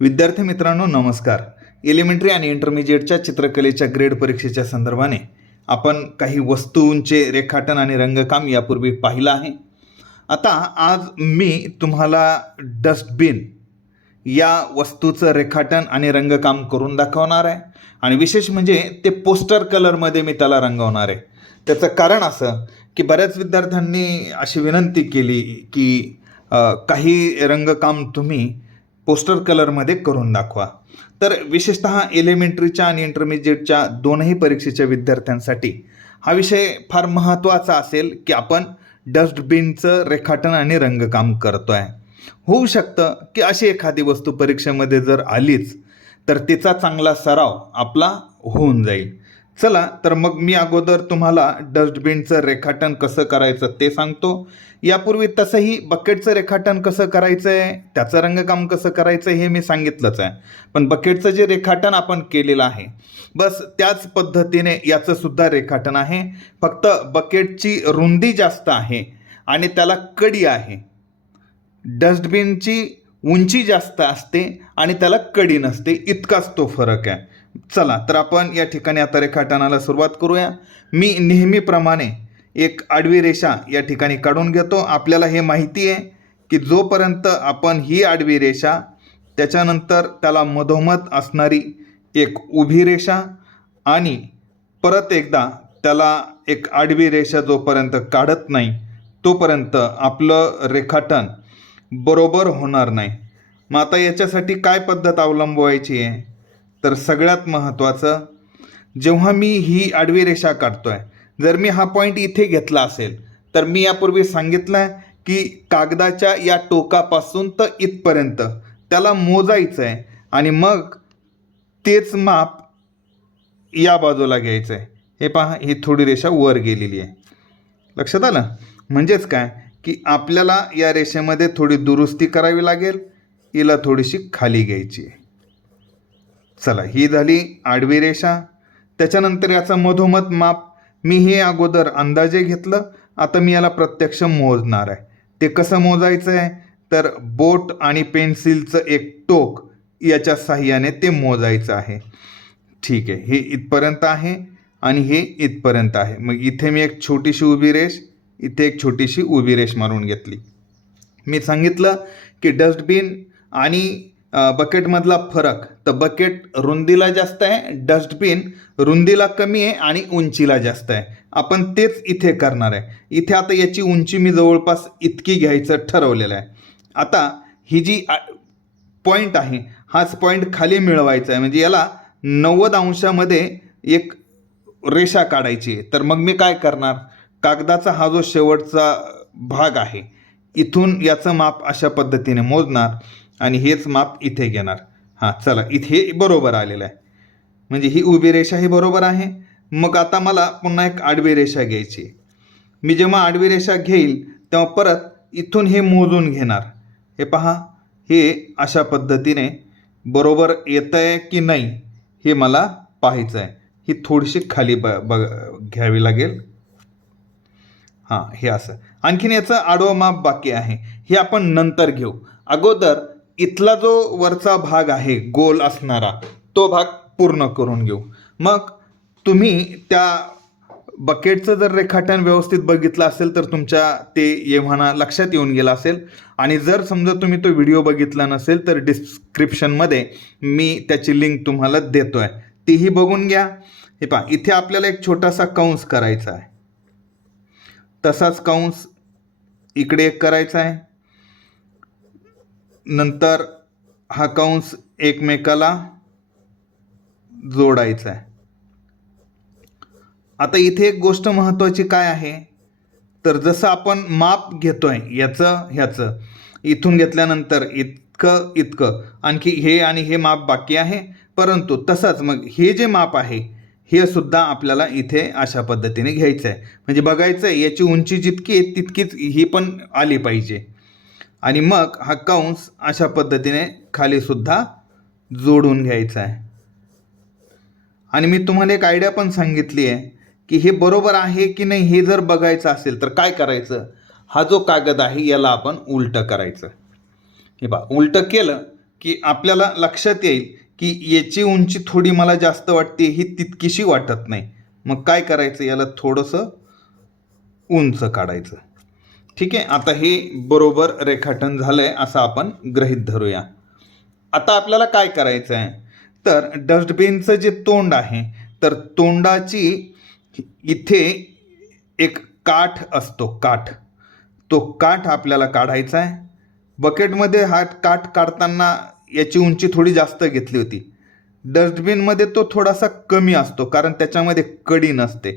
विद्यार्थी मित्रांनो नमस्कार. एलिमेंटरी आणि इंटरमिजिएटच्या चित्रकलेच्या ग्रेड परीक्षेच्या संदर्भाने आपण काही वस्तूंचे रेखाटन आणि रंगकाम यापूर्वी पाहिलं आहे. आता आज मी तुम्हाला डस्टबिन या वस्तूचं रेखाटन आणि रंगकाम करून दाखवणार आहे आणि विशेष म्हणजे ते पोस्टर कलरमध्ये मी त्याला रंगवणार आहे. त्याचं कारण असं की बऱ्याच विद्यार्थ्यांनी अशी विनंती केली की काही रंगकाम तुम्ही पोस्टर कलरमध्ये करून दाखवा. तर विशेषतः एलिमेंटरीच्या आणि इंटरमिजिएटच्या दोनही परीक्षेच्या विद्यार्थ्यांसाठी हा विषय फार महत्त्वाचा असेल की आपण डस्टबिनचं रेखाटन आणि रंगकाम करतो आहे. होऊ शकतं की अशी एखादी वस्तू परीक्षेमध्ये जर आलीच तर तिचा चांगला सराव आपला होऊन जाईल. चला तर मग मी अगोदर तुम्हाला डस्टबिनचं रेखाटन कसं करायचं ते सांगतो. यापूर्वी तसंही बकेटचं रेखाटन कसं करायचं आहे, त्याचं रंगकाम कसं करायचं हे मी सांगितलंच आहे. पण बकेटचं जे रेखाटन आपण केलेलं आहे बस त्याच पद्धतीने याचं सुद्धा रेखाटन आहे. फक्त बकेटची रुंदी जास्त आहे आणि त्याला कडी आहे. डस्टबिनची उंची जास्त असते आणि त्याला कडी नसते, इतकाच तो फरक आहे. चला तर आपण या ठिकाणी आता रेखाटनाला सुरुवात करूया. मी नेहमीप्रमाणे एक आडवी रेषा या ठिकाणी काढून घेतो. आपल्याला हे माहिती आहे की जोपर्यंत आपण ही आडवी रेषा त्याच्यानंतर त्याला मधोमध असणारी एक उभी रेषा आणि परत एकदा त्याला एक आडवी रेषा जोपर्यंत काढत नाही तोपर्यंत आपलं रेखाटन बरोबर होणार नाही. मग आता याच्यासाठी काय पद्धत अवलंबवायची आहे तर सगळ्यात महत्त्वाचं, जेव्हा मी ही आडवी रेषा काढतो आहे, जर मी हा पॉईंट इथे घेतला असेल तर मी यापूर्वी सांगितलं आहे की कागदाच्या या टोकापासून तर इथपर्यंत त्याला मोजायचं आहे आणि मग तेच माप या बाजूला घ्यायचं आहे. हे पहा, ही थोडी रेषा वर गेलेली आहे. लक्षात आलं? म्हणजेच काय की आपल्याला या रेषेमध्ये थोडी दुरुस्ती करावी लागेल, हिला थोडीशी खाली घ्यायची आहे. चला, ही झाली आडवी रेषा. त्याच्यानंतर याचा मधोमध माप मी हे अगोदर अंदाजे घेतलं, आता मी याला प्रत्यक्ष मोजणार आहे. ते कसं मोजायचं आहे तर बोट आणि पेन्सिलचं एक टोक याच्या साहाय्याने ते मोजायचं आहे. ठीक आहे, हे इथपर्यंत आहे आणि हे इथपर्यंत आहे. मग इथे मी एक छोटीशी उभी रेष, इथे एक छोटीशी उभी रेष मारून घेतली. मी सांगितलं की डस्टबिन आणि बकेटमधला फरक, तर बकेट रुंदीला जास्त आहे, डस्टबिन रुंदीला कमी आहे आणि उंचीला जास्त आहे. आपण तेच इथे करणार आहे. इथे आता याची उंची मी जवळपास इतकी घ्यायचं ठरवलेलं आहे. आता ही जी पॉईंट आहे हाच पॉईंट खाली मिळवायचा आहे, म्हणजे याला 90 अंशामध्ये एक रेषा काढायची आहे. तर मग मी काय करणार, कागदाचा हा जो शेवटचा भाग आहे इथून याचं माप अशा पद्धतीने मोजणार आणि हेच माप इथे घेणार. हां चला, इथे बरोबर आलेलं आहे, म्हणजे ही उभी रेषा ही बरोबर आहे. मग आता मला पुन्हा एक आडवी रेषा घ्यायची. मी जेव्हा आडवी रेषा घेईल तेव्हा परत इथून हे मोजून घेणार. हे पहा, हे अशा पद्धतीने बरोबर येतं आहे की नाही हे मला पाहायचं आहे. ही थोडीशी खाली घ्यावी लागेल. हां, हे असं. आणखीन याचं आडवं माप बाकी आहे, हे आपण नंतर घेऊ. अगोदर इथला जो वरचा भाग आहे गोल असणारा तो भाग पूर्ण करून घेऊ. मग तुम्ही त्या बकेटचं जर रेखाटन व्यवस्थित बघितलं असेल तर तुमच्या ते येव्हाना लक्षात येऊन गेलं असेल. आणि जर समजा तुम्ही तो व्हिडिओ बघितला नसेल तर डिस्क्रिप्शनमध्ये मी त्याची लिंक तुम्हाला देतो आहे, तीही बघून घ्या. हे पहा, इथे आपल्याला एक छोटासा कंस करायचा आहे, तसाच कंस इकडे एक करायचा आहे. नंतर हा कंस एकमेकाला जोडायचा आहे. आता इथे एक गोष्ट महत्त्वाची काय आहे तर जसं आपण माप घेतोय ह्याचं इथून घेतल्यानंतर इतकं इतकं आणखी हे आणि हे माप बाकी आहे, परंतु तसंच मग हे जे माप आहे हे सुद्धा आपल्याला इथे अशा पद्धतीने घ्यायचं आहे. म्हणजे बघायचं आहे याची उंची जितकी आहे तितकीच ही पण आली पाहिजे. आणि मग हा कंस अशा पद्धतीने खाली सुद्धा जोडून घ्यायचा आहे. आणि मी तुम्हाला एक आयडिया पण सांगितली आहे की हे बरोबर आहे की नाही हे जर बघायचं असेल तर काय करायचं, हा जो कागद आहे याला आपण उलटं करायचं. हे बघा, उलटं केलं की आपल्याला लक्षात येईल की याची उंची थोडी मला जास्त वाटते, ही तितकीशी वाटत नाही. मग काय करायचं, याला थोडंसं उंच काढायचं. ठीक आहे, आता हे बरोबर रेखाटन झालं आहे असं आपण गृहीत धरूया. आता आपल्याला काय करायचं आहे, तर डस्टबिनचं जे तोंड आहे, तर तोंडाची इथे एक काठ असतो, काठ, तो काठ आपल्याला काढायचा आहे. बकेटमध्ये हा काठ काढताना याची उंची थोडी जास्त घेतली होती. डस्टबिनमध्ये तो थोडासा कमी असतो, कारण त्याच्यामध्ये कडी नसते.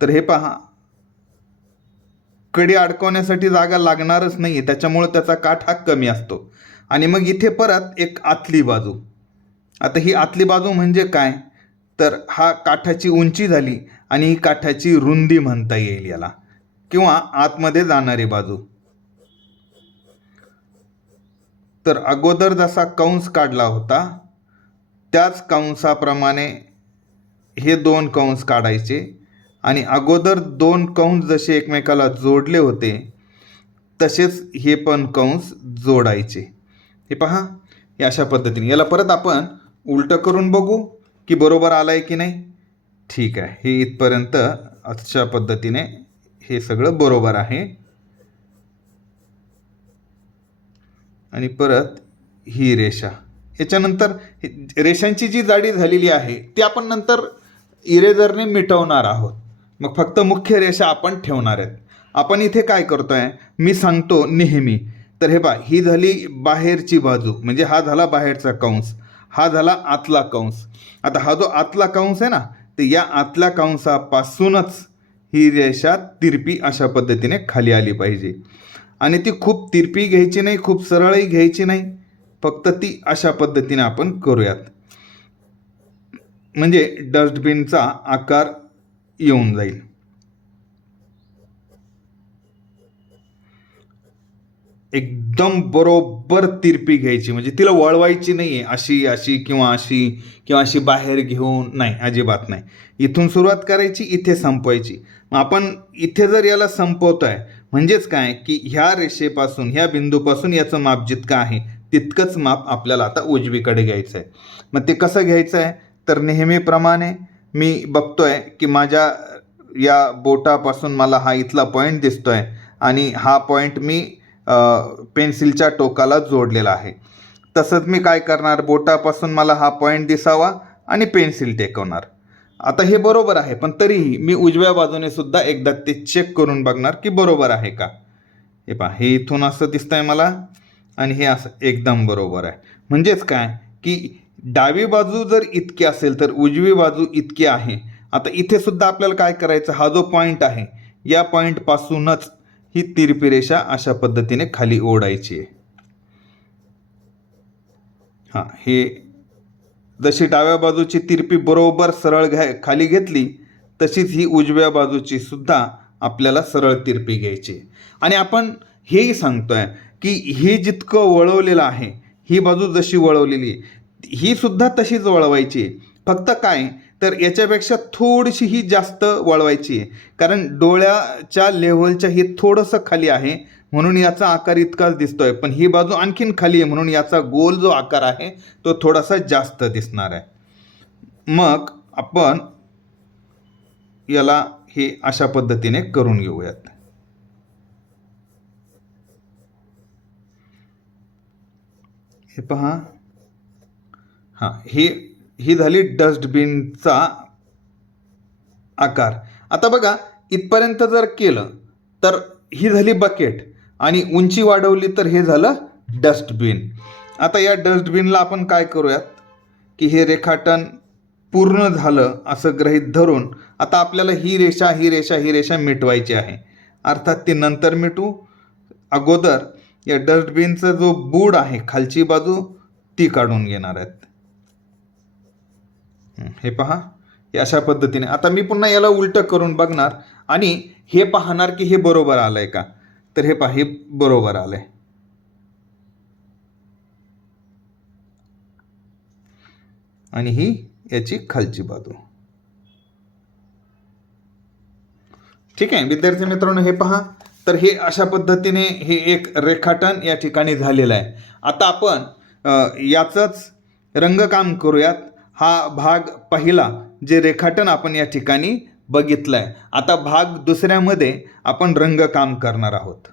तर हे पहा, कडी अडकवण्यासाठी जागा लागणारच नाही, त्याच्यामुळे त्याचा काठ हा कमी असतो. आणि मग इथे परत एक आतली बाजू. आता ही आतली बाजू म्हणजे काय, तर हा काठाची उंची झाली आणि ही काठाची रुंदी म्हणता येईल याला, किंवा आतमध्ये जाणारी बाजू. तर अगोदर जसा कंस काढला होता त्याच कंसाप्रमाणे हे 2 कंस काढायचे आणि अगोदर 2 कंस जसे एकमेकाला जोडले होते तसेच हे पण कंस जोडायचे. हे पहा, हे अशा पद्धतीने. याला परत आपण उलटं करून बघू की बरोबर आलं आहे की नाही. ठीक आहे, हे इथपर्यंत अशा पद्धतीने हे सगळं बरोबर आहे. आणि परत ही रेषा. याच्यानंतर रेषांची जी जाडी झालेली आहे ती आपण नंतर इरेजरने मिटवणार आहोत. मग फक्त मुख्य रेषा आपण ठेवणार आहेत. आपण इथे काय करतोय, मी सांगतो नेहमी. तर हे पहा, ही झाली बाहेरची बाजू, म्हणजे हा झाला बाहेरचा कंस, हा झाला आतला कंस. आता हा जो आतला कंस आहे ना, तर या आतल्या कंसापासूनच ही रेषा तिरपी अशा पद्धतीने खाली आली पाहिजे. आणि ती खूप तिरपी घ्यायची नाही, खूप सरळही घ्यायची नाही, फक्त ती अशा पद्धतीने आपण करूयात, म्हणजे डस्टबिनचा आकार येऊन जाईल. एकदम बरोबर तिरपी घ्यायची, म्हणजे तिला वळवायची नाही आहे, अशी अशी किंवा अशी किंवा अशी बाहेर घेऊन, नाही, अजिबात नाही. इथून सुरुवात करायची, इथे संपवायची. आपण इथे जर याला संपवतोय म्हणजेच काय, की ह्या रेषेपासून, ह्या बिंदूपासून याचं माप जितकं आहे तितकंच माप आपल्याला आता उजवीकडे घ्यायचं आहे. मग ते कसं घ्यायचं आहे, तर नेहमीप्रमाणे मी बघतोय की माझ्या या बोटापासून मला हा इथला पॉईंट दिसतोय आणि हा पॉईंट मी पेन्सिलच्या टोकाला जोडलेला आहे. तसंच मी काय करणार, बोटापासून मला हा पॉईंट दिसावा आणि पेन्सिल टेकवणार. आता हे बरोबर आहे, पण तरीही मी उजव्या बाजूने सुद्धा एकदा ते चेक करून बघणार की बरोबर आहे का. हे पहा, हे इथून असं दिसतंय मला आणि हे असं एकदम बरोबर आहे. म्हणजेच काय, की डावी बाजू जर इतकी असेल तर उजवी बाजू इतकी आहे. आता इथे सुद्धा आपल्याला काय करायचं, हा जो पॉईंट आहे या पॉईंटपासूनच ही तिरपी रेषा अशा पद्धतीने खाली ओढायची आहे. हां, हे जशी डाव्या बाजूची तिरपी बरोबर सरळ खाली घेतली तशीच ही उजव्या बाजूची सुद्धा आपल्याला सरळ तिरपी घ्यायची. आणि आपण हेही सांगतोय की हे जितकं वळवलेलं आहे, ही बाजू जशी वळवलेली आहे ही सुद्धा तशीच वळवायची. फक्त काय, तर याच्यापेक्षा थोडीशी ही जास्त वळवायची आहे, कारण डोळ्याच्या लेव्हलच्या ही थोडंसं खाली आहे म्हणून याचा आकार इतकाच दिसतोय, पण ही बाजू आणखीन खाली आहे म्हणून याचा गोल जो आकार आहे तो थोडासा जास्त दिसणार आहे. मग आपण याला हे अशा पद्धतीने करून घेऊयात. हे पहा, हां, ही झाली डस्टबिनचा आकार. आता बघा, इथपर्यंत जर केलं तर ही झाली बकेट आणि उंची वाढवली तर हे झालं डस्टबिन. आता या डस्टबिनला आपण काय करूयात, की हे रेखाटन पूर्ण झालं असं गृहीत धरून आता आपल्याला ही रेषा ही रेषा ही रेषा मिटवायची आहे. अर्थात ती नंतर मिटवू, अगोदर या डस्टबिनचा जो बूड आहे खालची बाजू ती काढून घेणार आहेत. हे पहा, हे अशा पद्धतीने. आता मी पुन्हा याला उलटं करून बघणार आणि हे पाहणार की हे बरोबर आलंय का. तर हे पहा, हे बरोबर आलंय. आणि ही याची खालची बाजू. ठीक आहे विद्यार्थी मित्रांनो, हे पहा, तर हे अशा पद्धतीने हे एक रेखाटन या ठिकाणी झालेलं आहे. आता आपण याचंच रंगकाम करूयात. हा भाग पहिला जे रेखाटन आपण या ठिकाणी बघितलं आहे. आता भाग दुसऱ्यामध्ये आपण रंगकाम करणार आहोत.